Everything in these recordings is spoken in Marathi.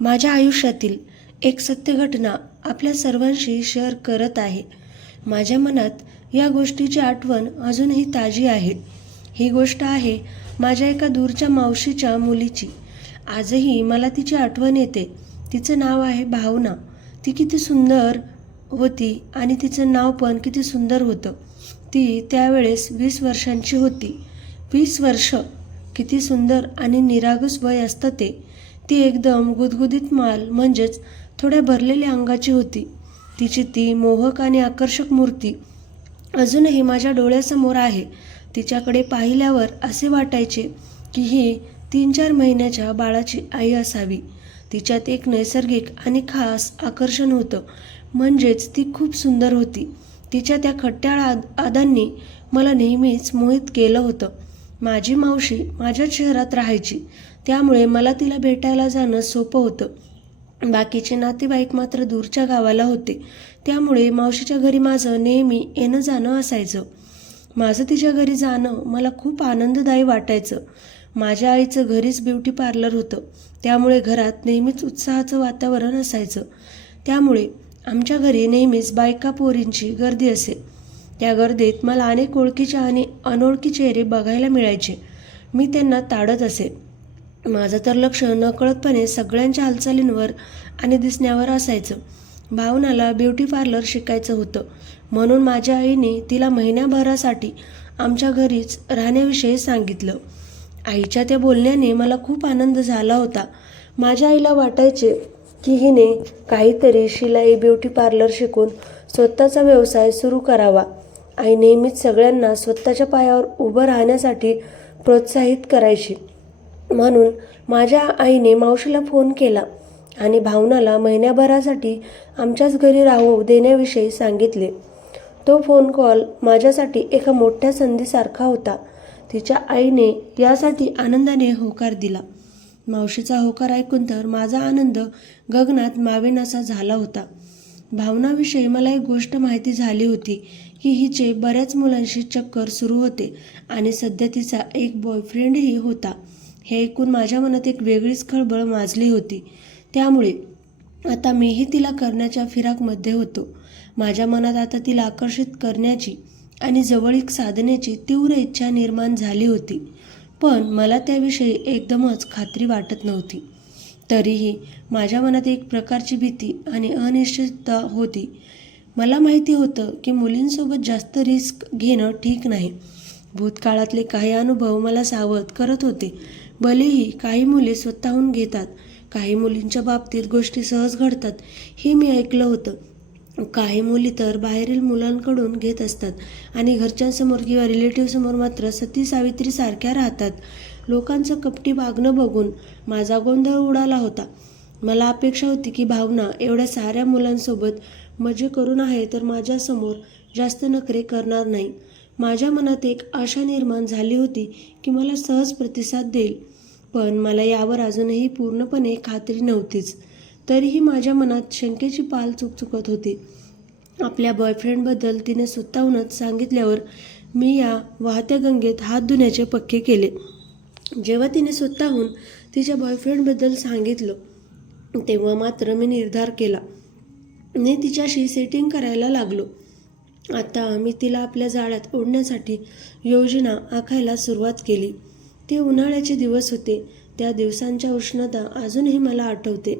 माझ्या आयुष्यातील एक सत्य घटना आपल्या सर्वांशी शेअर करत आहे. माझ्या मनात या गोष्टीची आठवण अजूनही ताजी आहे. ही गोष्ट आहे माझ्या एका दूरच्या मावशीच्या मुलीची. आजही मला तिची आठवण येते. तिचं नाव आहे भावना. ती किती सुंदर होती आणि तिचं नाव पण किती सुंदर होतं. ती त्यावेळेस 20 वर्षांची होती. 20 वर्ष किती सुंदर आणि निरागस वय असतं ते. ती एकदम गुदगुदीत माल म्हणजेच थोड्या भरलेल्या अंगाची होती. तिची ती मोहक आणि आकर्षक मूर्ती अजूनही माझ्या डोळ्यासमोर आहे. तिच्याकडे पाहिल्यावर असे वाटायचे की ही 3-4 महिन्याच्या बाळाची आई असावी. तिच्यात एक नैसर्गिक आणि खास आकर्षण होतं, म्हणजेच ती खूप सुंदर होती. तिच्या त्या खट्याळ अदांनी मला नेहमीच मोहित केलं होतं. माझी मावशी माझ्याच शहरात राहायची, त्यामुळे मला तिला भेटायला जाणं सोपं होतं. बाकीचे नातेवाईक मात्र दूरच्या गावाला होते, त्यामुळे मावशीच्या घरी माझं नेहमी येणं जाणं असायचं. माझं तिच्या घरी जाणं मला खूप आनंददायी वाटायचं. माझ्या आईचं घरीच ब्युटी पार्लर होतं, त्यामुळे घरात नेहमीच उत्साहाचं वातावरण असायचं. त्यामुळे आमच्या घरी नेहमीच बायका पोरींची गर्दी असे. त्या गर्दीत मला अनेक ओळखीचे आणि अनोळखी चेहरे बघायला मिळायचे. मी त्यांना ताडत असे. माझं तर लक्ष नकळतपणे सगळ्यांच्या हालचालींवर आणि दिसण्यावर असायचं. भावनाला ब्युटी पार्लर शिकायचं होतं, म्हणून माझ्या आईने तिला महिन्याभरासाठी आमच्या घरीच राहण्याविषयी सांगितलं. आईच्या त्या बोलण्याने मला खूप आनंद झाला होता. माझ्या आईला वाटायचे की हिने काहीतरी शिलाई ब्युटी पार्लर शिकून स्वतःचा व्यवसाय सुरू करावा. आई नेहमीच सगळ्यांना स्वतःच्या पायावर उभं राहण्यासाठी प्रोत्साहित करायची. म्हणून माझ्या आईने मावशीला फोन केला आणि भावनाला महिन्याभरासाठी आमच्याच घरी राहू देण्याविषयी सांगितले. तो फोन कॉल माझ्यासाठी एका मोठ्या संधीसारखा होता. तिच्या आईने यासाठी आनंदाने होकार दिला. मावशीचा होकार ऐकून तर माझा आनंद गगनात मावेनासा झाला होता. भावनाविषयी मला एक गोष्ट माहिती झाली होती की हिचे बऱ्याच मुलांशी चक्कर सुरू होते आणि सध्या तिचा एक बॉयफ्रेंडही होता. हे ऐकून माझ्या मनात एक वेगळीच खळबळ माजली होती. त्यामुळे आता मीही तिला करण्याच्या फिराकमध्ये होतो. माझ्या मनात आता तिला आकर्षित करण्याची आणि जवळीक साधण्याची तीव्र इच्छा निर्माण झाली होती. पण मला त्याविषयी एकदमच खात्री वाटत नव्हती. तरीही माझ्या मनात एक प्रकारची भीती आणि अनिश्चितता होती. मला माहिती होतं की मुलींसोबत जास्त रिस्क घेणं ठीक नाही. भूतकाळातले काही अनुभव मला सावध करत होते. भलेही काही मुली स्वतःहून घेतात, काही मुलींच्या बाबतीत गोष्टी सहज घडतात हे मी ऐकलं होतं. काही मुली तर बाहेरील मुलांकडून घेत असतात आणि घरच्यांसमोर किंवा रिलेटिव्हसमोर मात्र सती सावित्रीसारख्या राहतात. लोकांचं कपटी वागणं बघून माझा गोंधळ उडाला होता. मला अपेक्षा होती की भावना एवढ्या साऱ्या मुलांसोबत मजे करून आहे तर माझ्यासमोर जास्त नखरे करणार नाही. माझ्या मनात एक आशा निर्माण झाली होती की मला सहज प्रतिसाद देईल, पण मला यावर अजूनही पूर्णपणे खात्री नव्हतीच. तरीही माझ्या मनात शंकेची पाल चुकचुकत होती. आपल्या बॉयफ्रेंडबद्दल तिने स्वतःहूनच सांगितल्यावर मी या वाहत्या गंगेत हात धुण्याचे पक्के केले. जेव्हा तिने स्वतःहून तिच्या बॉयफ्रेंडबद्दल सांगितलं, तेव्हा मात्र मी निर्धार केला. मी तिच्याशी सेटिंग करायला लागलो. आता मी तिला आपल्या जाळ्यात ओढण्यासाठी योजना आखायला सुरुवात केली. ते उन्हाळ्याचे दिवस होते. त्या दिवसांच्या उष्णता अजूनही मला आठवते.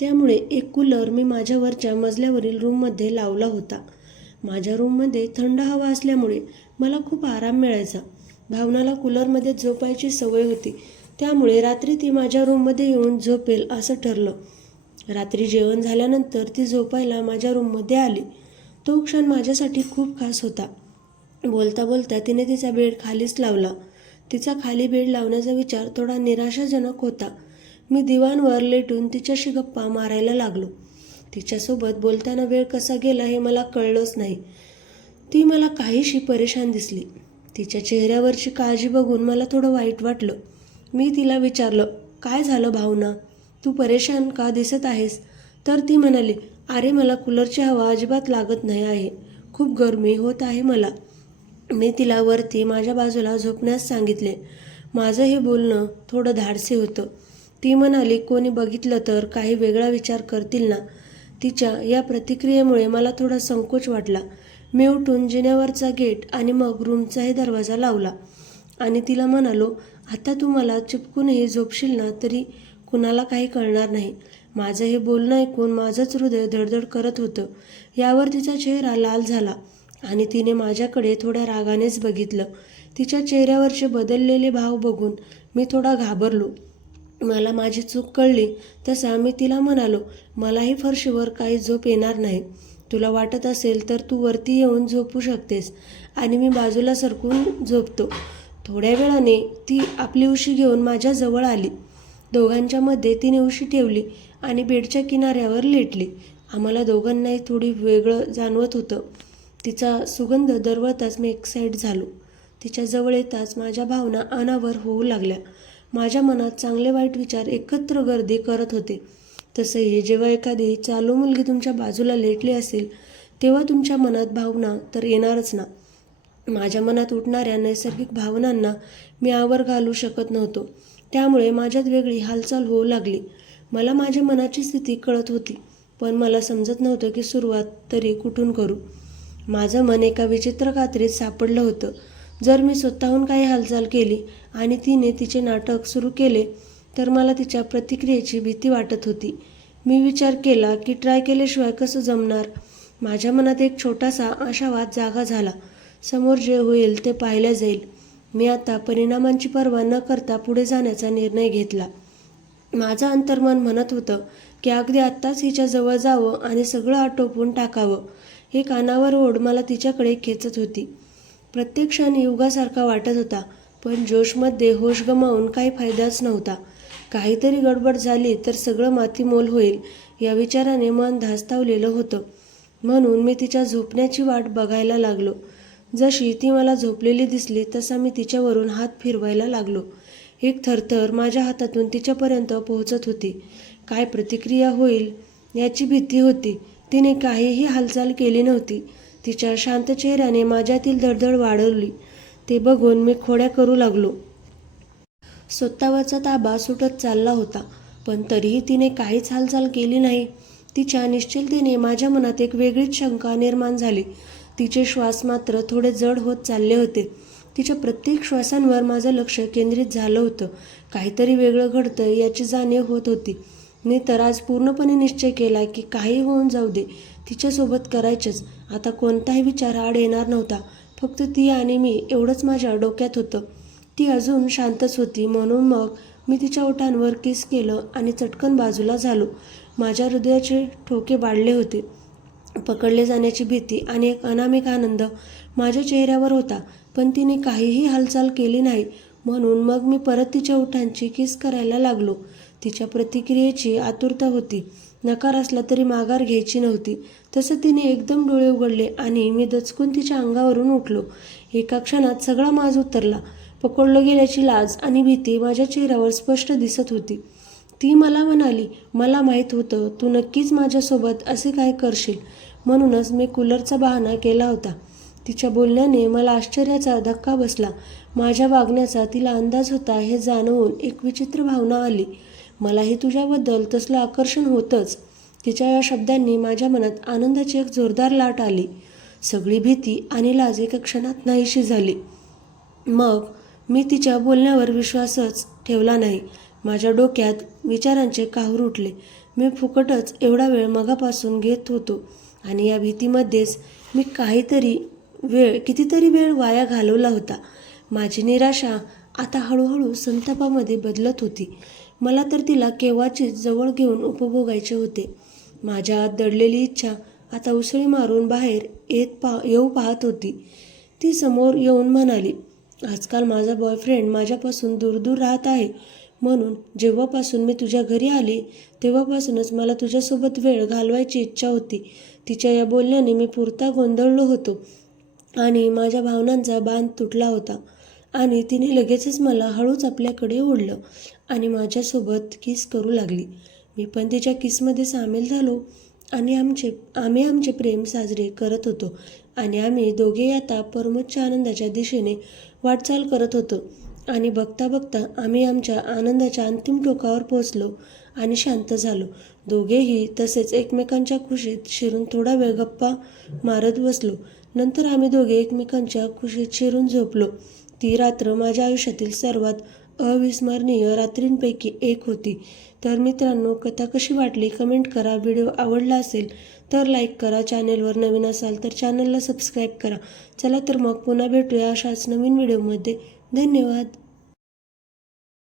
त्यामुळे एक कूलर मी माझ्या वरच्या मजल्यावरील रूममध्ये लावला होता. माझ्या रूममध्ये थंड हवा असल्यामुळे मला खूप आराम मिळायचा. भावनाला कूलरमध्ये झोपायची सवय होती, त्यामुळे रात्री ती माझ्या रूममध्ये येऊन झोपेल असं ठरलं. रात्री जेवण झाल्यानंतर ती झोपायला माझ्या रूममध्ये आली. तो क्षण माझ्यासाठी खूप खास होता. बोलता बोलता तिने तिचा बेड खालीच लावला. तिचा खाली बेड लावण्याचा विचार थोडा निराशाजनक होता. मी दिवाणवर लेटून तिच्याशी गप्पा मारायला लागलो. तिच्यासोबत बोलताना वेळ कसा गेला हे मला कळलंच नाही. ती मला काहीशी परेशान दिसली. तिच्या चेहऱ्यावरची काळजी बघून मला थोडं वाईट वाटलं. मी तिला विचारलं, काय झालं भावना? तू परेशान का दिसत आहेस? तर ती म्हणाली, अरे मला कूलरची हवा अजिबात लागत नाही आहे. खूप गरमी होत आहे मला. मी तिला वरती माझ्या बाजूला झोपण्यास सांगितले. माझं हे बोलणं थोडं धाडसी होतं. ती म्हणाली, कोणी बघितलं तर काही वेगळा विचार करतील ना. तिच्या या प्रतिक्रियेमुळे मला थोडा संकोच वाटला. मी उठून जिन्यावरचा गेट आणि मग रूमचाही दरवाजा लावला आणि तिला म्हणालो, आता तू मला चिपकूनही झोपशील ना तरी कुणाला काही कळणार नाही. माझं हे बोलणं ऐकून माझंच हृदय धडधड करत होतं. यावर तिचा चेहरा लाल झाला आणि तिने माझ्याकडे थोड्या रागानेच बघितलं. तिच्या चेहऱ्यावरचे बदललेले भाव बघून मी थोडा घाबरलो. मला माझी चूक कळली तसा मी तिला म्हणालो, मलाही फरशीवर काही झोप येणार नाही. तुला वाटत असेल तर तू वरती येऊन झोपू शकतेस आणि मी बाजूला सरकून झोपतो. थोड्या वेळाने ती आपली उशी घेऊन माझ्या जवळ आली. दोघांच्या मध्ये तिने उशी ठेवली आणि बेडच्या किनाऱ्यावर लेटली. आम्हाला दोघांनाही थोडी वेगळं जाणवत होतं. तिचा सुगंध दरवळताच मी एक्साईट झालो. तिच्या जवळ येताच माझ्या भावना अनावर होऊ लागल्या. माझ्या मनात चांगले वाईट विचार एकत्र गर्दी करत होते. तसंही जेव्हा एखादी चालू मुलगी तुमच्या बाजूला लेटली असेल तेव्हा तुमच्या मनात भावना तर येणारच ना. माझ्या मनात उठणाऱ्या नैसर्गिक भावनांना मी आवर घालू शकत नव्हतो. त्यामुळे माझ्यात वेगळी हालचाल होऊ लागली. मला माझ्या मनाची स्थिती कळत होती, पण मला समजत नव्हतं की सुरुवात तरी कुठून करू. माझं मन एका विचित्र कात्रीत सापडलं होतं. जर मी स्वतःहून काही हालचाल केली आणि तिने तिचे नाटक सुरू केले तर मला तिच्या प्रतिक्रियेची भीती वाटत होती. मी विचार केला की ट्राय केल्याशिवाय कसं जमणार. माझ्या मनात एक छोटासा आशावाद जागा झाला. समोर जे होईल ते पाहिलं जाईल. मी आता परिणामांची पर्वा न करता पुढे जाण्याचा निर्णय घेतला. माझं अंतर्मन म्हणत होतं की अगदी आत्ताच हिच्या जवळ जावं आणि सगळं आटोपून टाकावं. एक अनावर ओढ मला तिच्याकडे खेचत होती. प्रत्येक क्षण युगासारखा वाटत होता, पण जोशमध्ये होश गमावून काही फायदाच नव्हता. काहीतरी गडबड झाली तर सगळं मातीमोल होईल या विचाराने मन धास्तावलेलं होतं. म्हणून मी तिच्या झोपण्याची वाट बघायला लागलो. जशी ती मला झोपलेली दिसली तसा मी तिच्यावरून हात फिरवायला लागलो. एक थरथर माझ्या हातातून तिच्यापर्यंत पोहोचत होती. काय प्रतिक्रिया होईल याची भीती होती. तिने काहीही हालचाल केली नव्हती. तिच्या शांत चेहऱ्याने माझ्यातील धडधड वाढवली. ते बघून मी खोड्या करू लागलो. स्वतःवरचा ताबा सुटत चालला होता, पण तरीही तिने काहीच हालचाल केली नाही. तिच्या निश्चलतेने माझ्या मनात एक वेगळीच शंका निर्माण झाली. तिचे श्वास मात्र थोडे जड होत चालले होते. तिच्या प्रत्येक श्वासांवर माझं लक्ष केंद्रित झालं होतं. काहीतरी वेगळं घडतं याची जाणीव होत होती. मी तर आज पूर्णपणे निश्चय केला की काही होऊन जाऊ दे, तिच्यासोबत करायचंच. आता कोणताही विचार आड येणार नव्हता. फक्त ती आणि मी एवढंच माझ्या डोक्यात होतं. ती अजून शांतच होती, म्हणून मग मी तिच्या ओठांवर किस केलं आणि चटकन बाजूला झालो. माझ्या हृदयाचे ठोके वाढले होते. पकडले जाण्याची भीती आणि एक अनामिक आनंद माझ्या चेहऱ्यावर होता, पण तिने काहीही हालचाल केली नाही. म्हणून मग मी परत तिच्या ओठांची किस करायला लागलो. तिच्या प्रतिक्रियेची आतुरता होती. नकार असला तरी माघार घ्यायची नव्हती. तसं तिने एकदम डोळे उघडले आणि मी दचकून तिच्या अंगावरून उठलो. एका क्षणात सगळा माज उतरला. पकडलं गेल्याची लाज आणि भीती माझ्या चेहऱ्यावर स्पष्ट दिसत होती. ती मला म्हणाली, मला माहीत होतं तू नक्कीच माझ्यासोबत असे काय करशील, म्हणूनच मी कूलरचा बहाणा केला होता. तिच्या बोलण्याने मला आश्चर्याचा धक्का बसला. माझ्या वागण्याचा तिला अंदाज होता हे जाणवून एक विचित्र भावना आली. मलाही तुझ्याबद्दल तसलं आकर्षण होतंच. तिच्या या शब्दांनी माझ्या मनात आनंदाची एक जोरदार लाट आली. सगळी भीती आणि लाज एका क्षणात नाहीशी झाली. मग मी तिच्या बोलण्यावर विश्वासच ठेवला नाही. माझ्या डोक्यात विचारांचे काहूर उठले. मी फुकटच एवढा वेळ मगापासून घेत होतो आणि या भीतीमध्येच मी कितीतरी वेळ वाया घालवला होता. माझी निराशा आता हळूहळू संतापामध्ये बदलत होती. मला तर तिला केव्हाचीच जवळ घेऊन उपभोगायचे होते. माझ्या आत दडलेली इच्छा आता उसळी मारून बाहेर येऊ पाहत होती. ती समोर येऊन म्हणाली, आजकाल माझा बॉयफ्रेंड माझ्यापासून दूर दूर राहत आहे, म्हणून जेव्हापासून मी तुझ्या घरी आली तेव्हापासूनच मला तुझ्यासोबत वेळ घालवायची इच्छा होती. तिच्या या बोलण्याने मी पुरता गोंधळलो होतो आणि माझ्या भावनांचा बांध तुटला होता. आणि तिने लगेचच मला हळूच आपल्याकडे ओढलं आणि माझ्यासोबत किस करू लागली. मी पण तिच्या किसमध्ये सामील झालो आणि आम्ही आमचे प्रेम साजरे करत होतो आणि आम्ही दोघेही आता परमोच्च आनंदाच्या दिशेने वाटचाल करत होतो. आणि बघता बघता आम्ही आमच्या आनंदाच्या अंतिम टोकावर पोचलो आणि शांत झालो. दोघेही तसेच एकमेकांच्या कुशीत शिरून थोडा वेळ गप्पा मारत बसलो. नंतर आम्ही दोघे एकमेकांच्या कुशीत शिरून झोपलो. ती रात्र माझ्या आयुष्यातील सर्वात अविस्मरणीय रात्रींपैकी एक होती. तर मित्रांनो, कथा कशी वाटली कमेंट करा. व्हिडिओ आवडला असेल तर लाईक करा. चॅनेलवर नवीन असाल तर चॅनलला सबस्क्राईब करा. चला तर मग पुन्हा भेटूया अशाच नवीन व्हिडिओमध्ये. धन्यवाद.